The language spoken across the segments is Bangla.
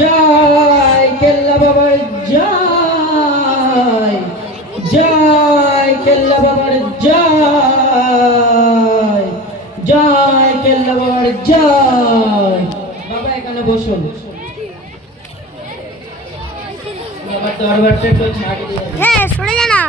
জয় কেল্লা বাবার জয়, জয় কেল্লা বাবার জয়, জয় কেল্লা বাবার জয়। বাবা এখানে বসুন। বাবার দরবারটা একটু ছাড় দিয়ে। হ্যাঁ সরে যা না।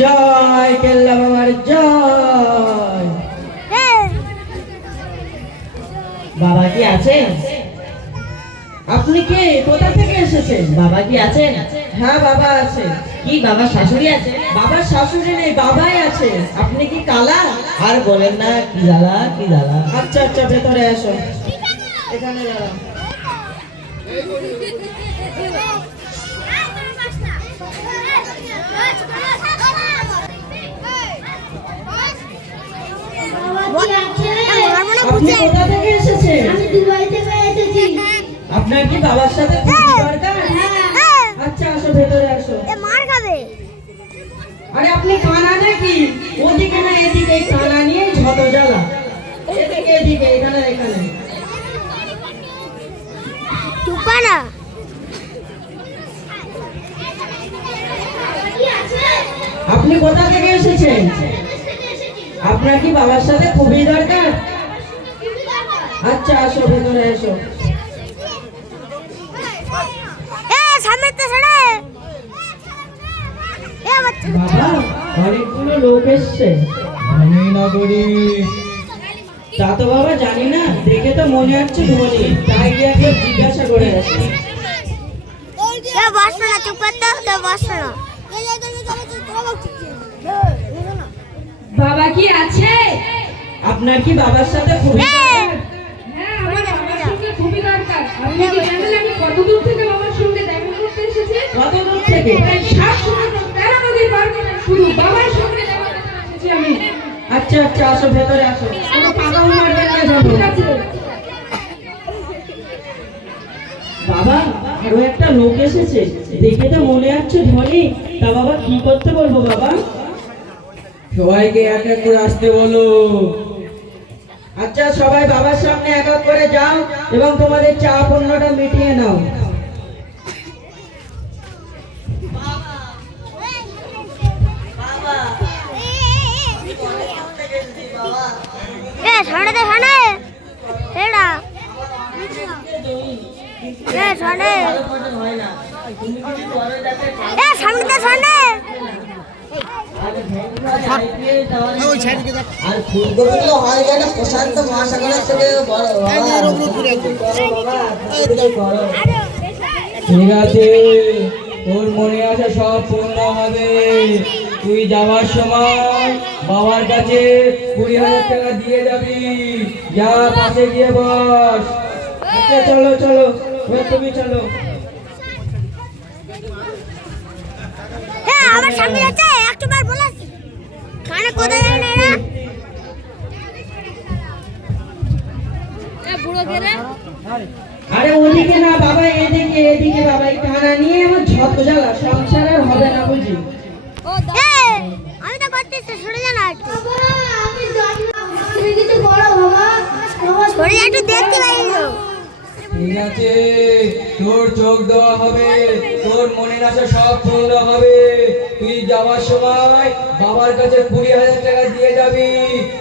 জয় কেল্লা বাবার জয়। বাবা কি আছেন? আপনি কে? কোথা থেকে এসেছেন? বাবা কি আছেন? হ্যাঁ বাবা আছে। কি বাবার শাশুড়ি আছে? বাবার শাশুড়ি নেই, বাবাই আছে। আপনি কি কালা? আর বলেন না, কি জ্বালা কি জ্বালা। আচ্ছা আচ্ছা, ভেতরে এসো, এখানে দাঁড়াও। আপনি কোথা থেকে এসেছেন? আমি দুবাই থেকে এসেছি। আপনার কি বাবার সাথে খুবই দরকার? আচ্ছা আসো, ভেতরে আসো। মার খাবে। আরে আপনি কানা নাকি? ওদিকে না এদিকে, কানা নিয়ে যত জ্বালা। এদিকে এদিকে, এখানে এখানে। চুপা না। আপনি কোথা থেকে এসেছেন? আপনার কি বাবার সাথে খুবই দরকার? আচ্ছা আসো, ভেতরে এসো। বাবা, অনেকগুলো লোক এসছে। আমি না করি তা তো বাবা জানি না, দেখে তো মনে হচ্ছে ধনী, তাই গিয়ে একবার জিজ্ঞাসা করে আসি। বাবা কি আছে? আপনার কি বাবার সাথে খুবই দরকার? হ্যাঁ, আমার বাবার সঙ্গে খুবই দরকার। আপনি কি জানেন আমি কত দূর থেকে বাবার সঙ্গে দেখা করতে এসেছি? কত দূর থেকে? প্রায় 7 সমুদ্র 13 নদীর পার করে শুধু বাবার সঙ্গে দেখা করতে এসেছি আমি। আচ্ছা আচ্ছা, আসো ভেতরে আসো। কোনো পাগল মারবেন না যেন। ঠিক আছে। বাবা, আরো একটা লোক এসেছে, দেখে তো মনে হচ্ছে ধনী। তা বাবা কি করতে বলবো বাবা? সবাইকে এক এক করে আসতে বলো। আচ্ছা, সবাই বাবার সামনে এক এক করে যাও এবং তোমাদের চা পণ্যটা মিটিয়ে নাও। আর ফুলকপিগুলো হয় যেন প্রশান্ত মহাসাগরের থেকে বড়। ঠিক আছে, তোর মনে আছে সব পূর্ণ হবে। তুই যাওয়ার সময় বাবার কাছে 20,000 টাকা দিয়ে যাবি। যা, পাশে গিয়ে বস। আচ্ছা চলো চলো, এবার তুমি চলো। আমার সামনে যাচ্ছে, একবার বলাস খানা কোথায় যায় না এরা? বুড়ো গেরে। আরে ওদিকে না বাবা, এদিকে এদিকে বাবা। এই কানা নিয়ে আমার যত জ্বালা, সংসার আর হবে না বুঝি। আমি তো করতেছি, সরে যা না একটু। তুমি কিছু করো বাবা। সরে যা, একটু দেখতে পাই না। ঠিক আছে, তোর চোখ দেওয়া হবে, তোর মনের আশা সব পূর্ণ হবে। তুই যাওয়ার সময় বাবার কাছে 20,000 টাকা দিয়ে যাবি।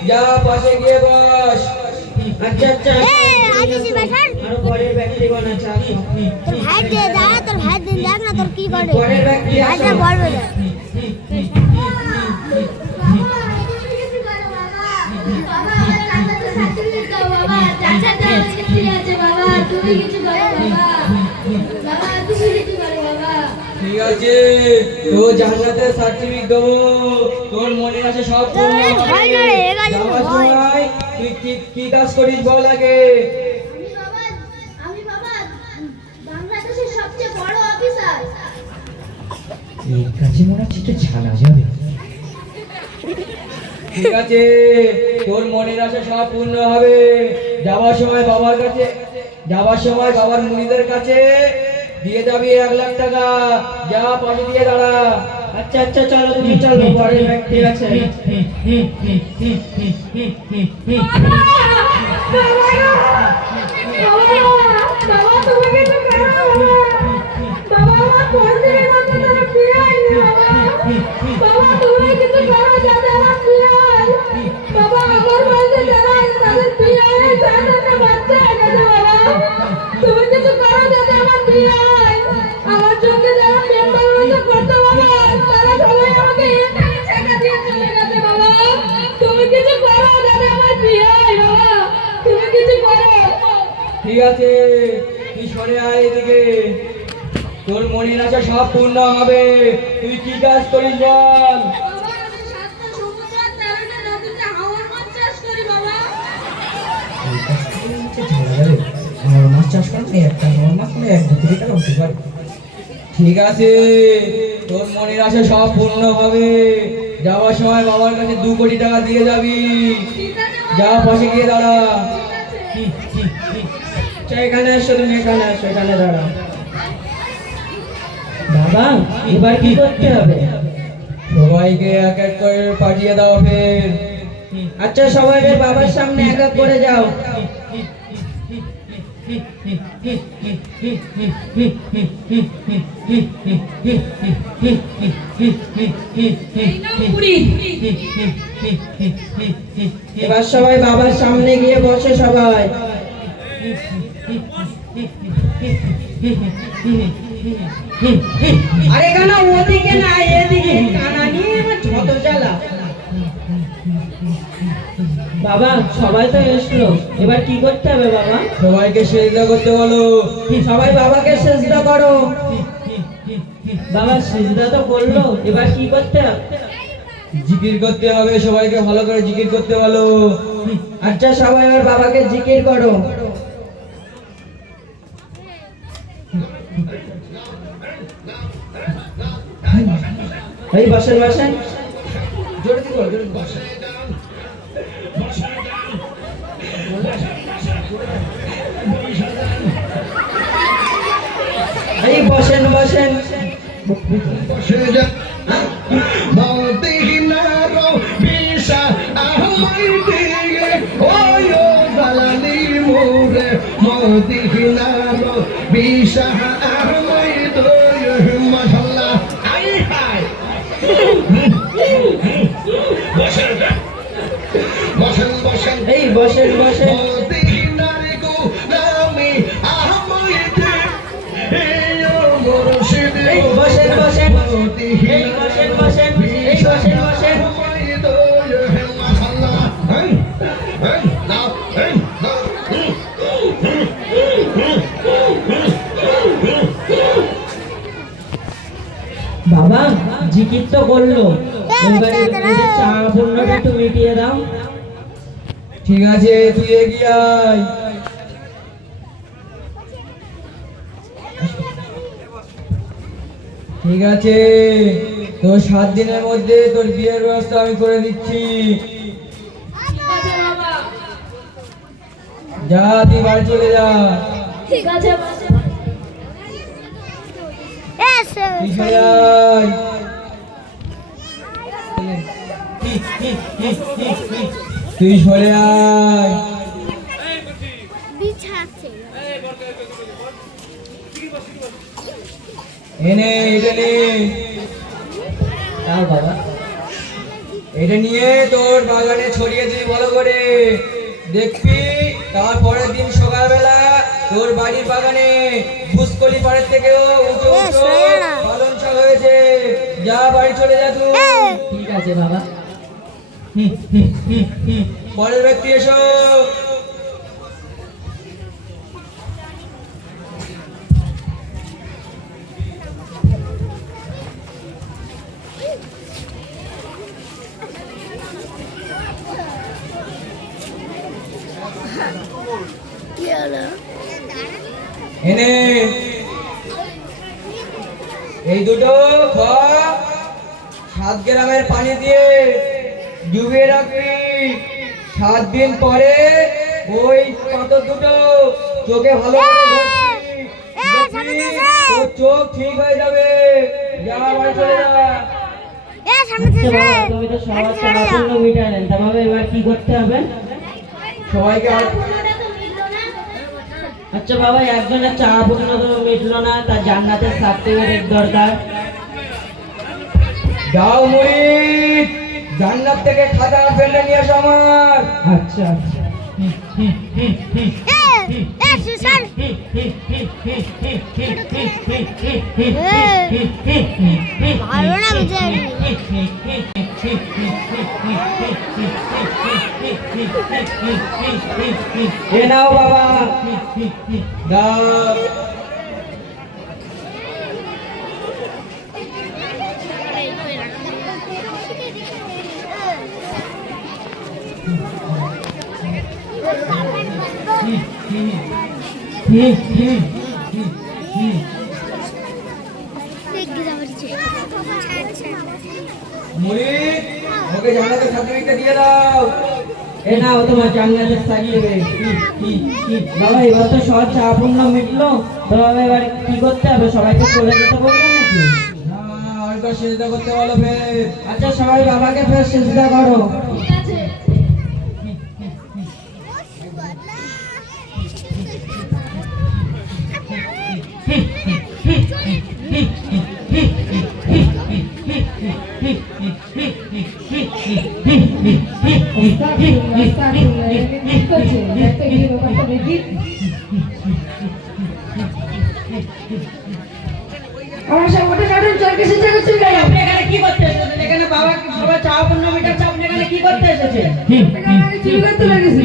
যা, পাশে গিয়ে বস। আচ্ছা আচ্ছা, আরো পরের ব্যক্তিগণ আছে, আসো। তোর ভাই দিয়ে যা, তোর ভাই দিন দেখ না তোর কি করে। পরের ব্যক্তি আসো। ভাইটা বলবে না। ঠিক আছে, তোর জান্নাতের সার্টিফিকেট দেবো। তোর মনে আছে সব পূর্ণ হবে। যাওয়ার সময় তুই কি কাজ করিস বল আগে। আমি বাবা বাংলাদেশের সবচেয়ে বড় অফিসার। এই কাজে মনে হচ্ছে একটু ছানা যাবে। ঠিক আছে, তোর মনের আশা সব পূর্ণ হবে। যাওয়ার সময় বাবার মুড়িদের কাছে দিয়ে যাবি 1,00,000 টাকা। যা পাশে দিয়ে দাঁড়া। আচ্ছা আচ্ছা চলো তুমি চলো পরের ব্যক্তি আছে বাবা তুমি কিছু করো বাবা আমার পড়তে মতো তারা বিয়ে হয়নি বাবা তুমি কিছু করো যাতে আমার বিয়ে হয় বাবা আমার বয়সে যারা তাদের বিয়ে হয় তাদের বাচ্চা হয়ে গেছে বাবা তুমি কিছু করো যাতে আমার বিয়ে হয় আমার জন্য যারা মেম্বার হয়েছে করতে বাবা তারা সবাই আমাকে এখানে ছেড়ে দিয়ে চলে গেছে বাবা তুমি কিছু করো যাতে আমার বিয়ে হয় বাবা তুমি কিছু করো ঠিক আছে, তুই সরে আয় এদিকে। তোর মনের আশা সব পূর্ণ হবে। তুই কি কাজ করিস বল? বাবা আমি 7টা সমুদ্র আর 13টা নদীতে হাওয়ার মাছ চাষ করি বাবা আমার মাছ চাষ করতে একটা আমার মাছ করে 1-2 টাকা হতে পারে। ঠিক আছে, তোর মনের আশা সব পূর্ণ হবে। যাওয়ার সময় বাবার কাছে 2 কোটি টাকা দিয়ে যাবি। ঠিক আছে যা পাশে গিয়ে দাঁড়া। এখানে এসো তুমি এখানে এসো এখানে দাঁড়াও বাবা এবার কি করতে হবে সবাইকে এক এক করে পাঠিয়ে দাও ফের। আচ্ছা সবাইকে বাবার সামনে এক এক করে যাও এবার সবাই বাবার সামনে গিয়ে বসে সবাই আরে কানা ওদিকে না এদিকে কানা নিয়ে আমার যত জ্বালা বাবা সবাই তো এসলো এবার কি করতে হবে বাবা সবাইকে সেজদা করতে বলো। সবাই বাবাকে সেজদা করো বাবা সেজদা তো করলো এবার কি করতে হবে জিকির করতে হবে। সবাইকে ভালো করে জিকির করতে বলো। আচ্ছা সবাই এবার বাবাকে জিকির করো এই বসেন বসেন জোরে দিতে বলো, জোরে দিতে বলো। এই বসেন বসেন এই বসেন বসেন এই বসেন বসেন এই বসেন বসেন এই বসেন বসেন বাবা জিকির তো করলো এবার এদের চা পূর্ণটা একটু মিটিয়ে দাও ঠিক আছে, তুই এগিয়ে আয়। ঠিক আছে, তোর 7 দিনের মধ্যে তোর বিয়ের ব্যবস্থা আমি করে দিচ্ছি। ঠিক আছে বাবা যা তুই বাড়ি চলে যা। ঠিক আছে এসো তুই সরে আয়। তুই সরে আয়। বিছাছে এনে এটা নে, দাও বাবা এটা নিয়ে তোর বাগানে ছড়িয়ে দিবি ভালো করে। দেখবি তারপরের দিন সকালবেলা তোর বাড়ির বাগানে ভুসকলি পাড়ের থেকেও উঁচু উঁচু পালং শাক হয়েছে। যা বাড়ি চলে যা তুই। ঠিক আছে বাবা পরের ব্যক্তি এসো। কি হলো এনে এই দুটো 7 গ্রামের পানি দিয়ে ডুবিয়ে রাখবি। 7 দিন পরে ওই পাথর দুটো চোখে ভালো করে ঘষবি। সামনে দেখবি এসে। তোর চোখ ঠিক হয়ে যাবে। যা বাড়ি চলে যা। সামনে আচ্ছা থেকে বাবা, তুমি তো সবার চাপগুলো মিটালেন, তা বাবা এবার কি করতে হবে? সবাইকে আচ্ছা বাবা, একজনের চা পূর্ণ তো মিটলো না, তার জান্নাতের সার্টিফিকেট দরকার। যাও মুরিদ, জান্নাত থেকে খাতা আর পেনটা নিয়ে আসো আমার। আচ্ছা আচ্ছা। সুশান ভালো না বুঝে এ নাও বাবা, দাও। মুরিদ, ওকে জান্নাতের সার্টিফিকেট দিয়ে দাও। এ নাও তোমার জান্নাতের সার্টিফিকেট। বাবা এবার তো সবার চা পূর্ণ মিটলো, তো বাবা এবার কি করতে হবে? সবাইকে চলে যেতে বলবো নাকি? ওইটা সেজদা করতে বলো ফের। আচ্ছা সবাই বাবাকে ফের সিজদা করো। আমার সামনে কারণ চরকে সিদ্ধা করতে গেল। আপনি এখানে কি করতে এসেছেন? এখানে বাবা সবার চা পূর্ণ মিটাচ্ছে, আপনি এখানে কি করতে এসেছেন? চুরি করতে লাগেছি।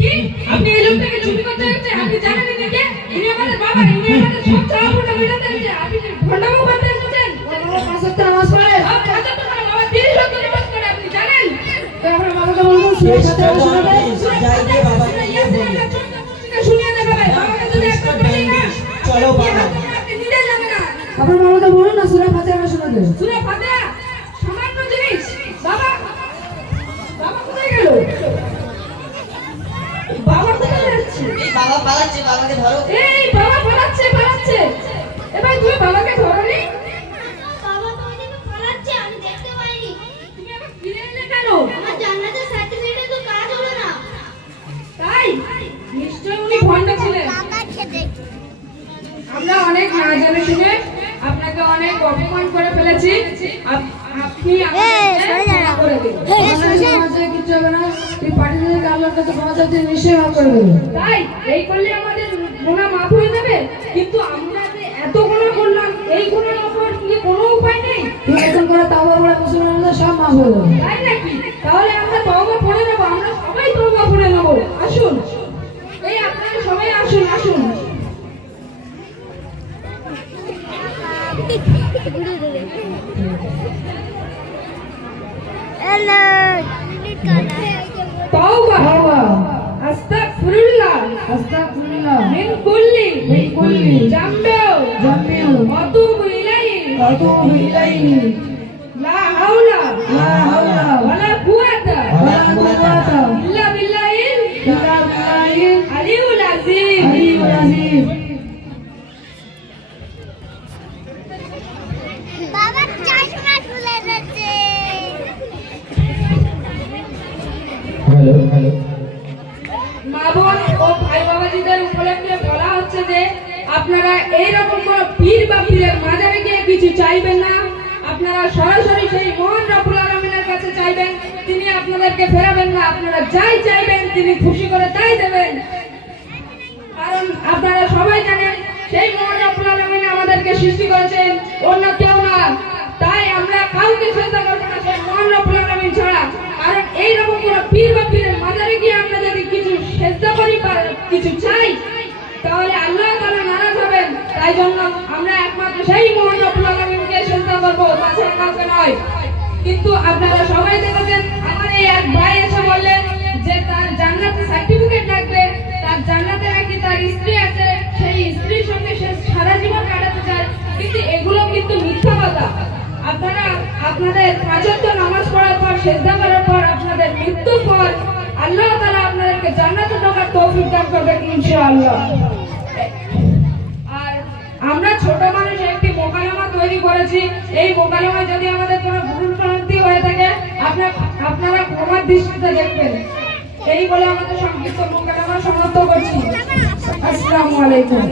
কি? আপনি এই লোকটাকে চুরি করতে গেছেন? আপনি জানেন ইনি কে? ইনি আমাদের বাবা, ইনি আমাদের সব চাওয়াপূর্ণ মেটাতে এসেছে। আপনি ভণ্ডামি করতে এসেছেন? বাবা পাঁচ ওয়াক্ত নামাজ পড়ে। হাজার তো করে বাবা 30 লক্ষ নামাজ পড়ে, আপনি জানেন? তো আমরা বাবাকে বলবো সূরা ফাতিহা শোনাবে। যাই গিয়ে বাবাকে গিয়ে বলি। শুনিয়ে দেবে ভাই, বাবাকে যদি একটা বলি না, চলো বাবা। আপনি নিজে যাবেন না। আপনার বাবাকে বলুন না সূরা ফাতিহা শোনাবে। সূরা ফাতিহা সামান্য জিনিস। বাবা, বাবা কোথায় গেল? বাবা কোথায় যাচ্ছে? এই বাবা পালাচ্ছে, বাবাকে ধরো। এই বাবা পালাচ্ছে, পালাচ্ছে। এবার তুমি বাবাকে ধরোনি? বাবা তো ওইদিকে পালাচ্ছে, আমি দেখতে পাইনি। তুমি আবার ফিরে এলে কেন? আমার জান্নাতের সার্টিফিকেটে তো কাজ হলো না। তাই নিশ্চয়ই উনি ভণ্ড ছিলেন। আমরা অনেক না জেনে শুনে আপনাকে অনেক অপমান করে ফেলেছি। আপনি আমাদেরকে সরে যা। ক্ষমা করে দিন। সমাজে কিছু হবে না। তুই পাঠিয়ে দিলে আল্লাহর কাছে ক্ষমা চাইতে নিশ্চয়ই মাফ করে দেবে। তাই এই করলে আমাদের গুনাহ মাফ হয়ে যাবে। কিন্তু আমরা যে এত গুনাহ করলাম, এই গুনাহ মাফ হওয়ার কি কোনো উপায় নেই? তুই এখন করে তাওবা পড়ে মুসলমান হলে সব মাফ হয়ে যাবে। তাই নাকি? তাহলে আমরা তওবা পড়ে নেব, আমরা সবাই তওবা পড়ে নেব। আসুন, এই আপনারা সবাই আসুন, আসুন। তওবা, আস্তাগফিরুল্লাহ, আস্তাগফিরুল্লাহ মিন কুল্লি মিন কুল্লি জামবিন ওয়াতুবু ইলাইহি আতুবু ইলাইহি লা হাওলা লা হাওলা ওয়ালা কুওয়াতা ওয়ালা কুওয়াতা ইল্লা বিল্লাহিল ইল্লা বিল্লাহিল আলিয়্যুল আযীম। আলিয়্যুল আযীম। বাবা চশমা খুলে যাচ্ছে। Hello hello. মা বোন ও ভাই বাবাজিদের উপলক্ষে বলা হচ্ছে যে আপনারা এইরকম কোনো পীর বা পীরের মাজারে গিয়ে কিছু চাইবেন না। আপনারা সরাসরি সেই মহান রব্বুল আলামিনের কাছে চাইবেন, তিনি আপনাদেরকে ফেরাবেন না। আপনারা যাই চাইবেন তিনি খুশি করে তাই দেবেন। কারণ আপনারা সবাই জানেন সেই মহান রব্বুল আলামিন আমাদেরকে সৃষ্টি করেছেন, অন্য কেউ না। তাই আমরা কাউকে শ্রদ্ধা করবো না সেই মহান রব্বুল আলামিন ছাড়া। কারণ এইরকম কোনো পীর বা পীরের মাজারে গিয়ে আমরা যদি কিছু শ্রদ্ধা করি বা কিছু চাই, তাহলে আল্লাহ তাআলা নারাজ হবেন। তাই জন্য আমরা একমাত্র সেই মহান রব্বুল আলামিনকে শ্রদ্ধা করবো, তাছাড়া কাউকে নয়। কিন্তু আপনারা সবাই দেখেছেন, আমার এই এক ভাই এসে বললেন যে তার জান্নাতের সার্টিফিকেট লাগবে, তার জান্নাতে নাকি তার স্ত্রী আছে, সেই স্ত্রীর সঙ্গে সে সারা জীবন কাটাতে চায়। কিন্তু এগুলো কিন্তু মিথ্যা কথা। আপনারা আপনাদের পাঁচ ওয়াক্ত নামাজ পড়ার পর, সিজদা করার পর, আপনাদের মৃত্যুর পর আল্লাহ তাআলা আপনাদের আপনাদেরকে জান্নাতে ঢোকার তৌফিক দান করবেন ইনশাআল্লাহ। আর আমরা ছোট মানুষ একটি মোকালামা তৈরি করেছি। এই মোকালামা যদি আমাদের কোনো ভুল ভ্রান্তি হয়ে থাকে আপনারা ক্ষমার দৃষ্টিতে দেখবেন। এই বলে আমাদের সংক্ষিপ্ত মোকালামা সমাপ্ত করছি। আসসালামু আলাইকুম।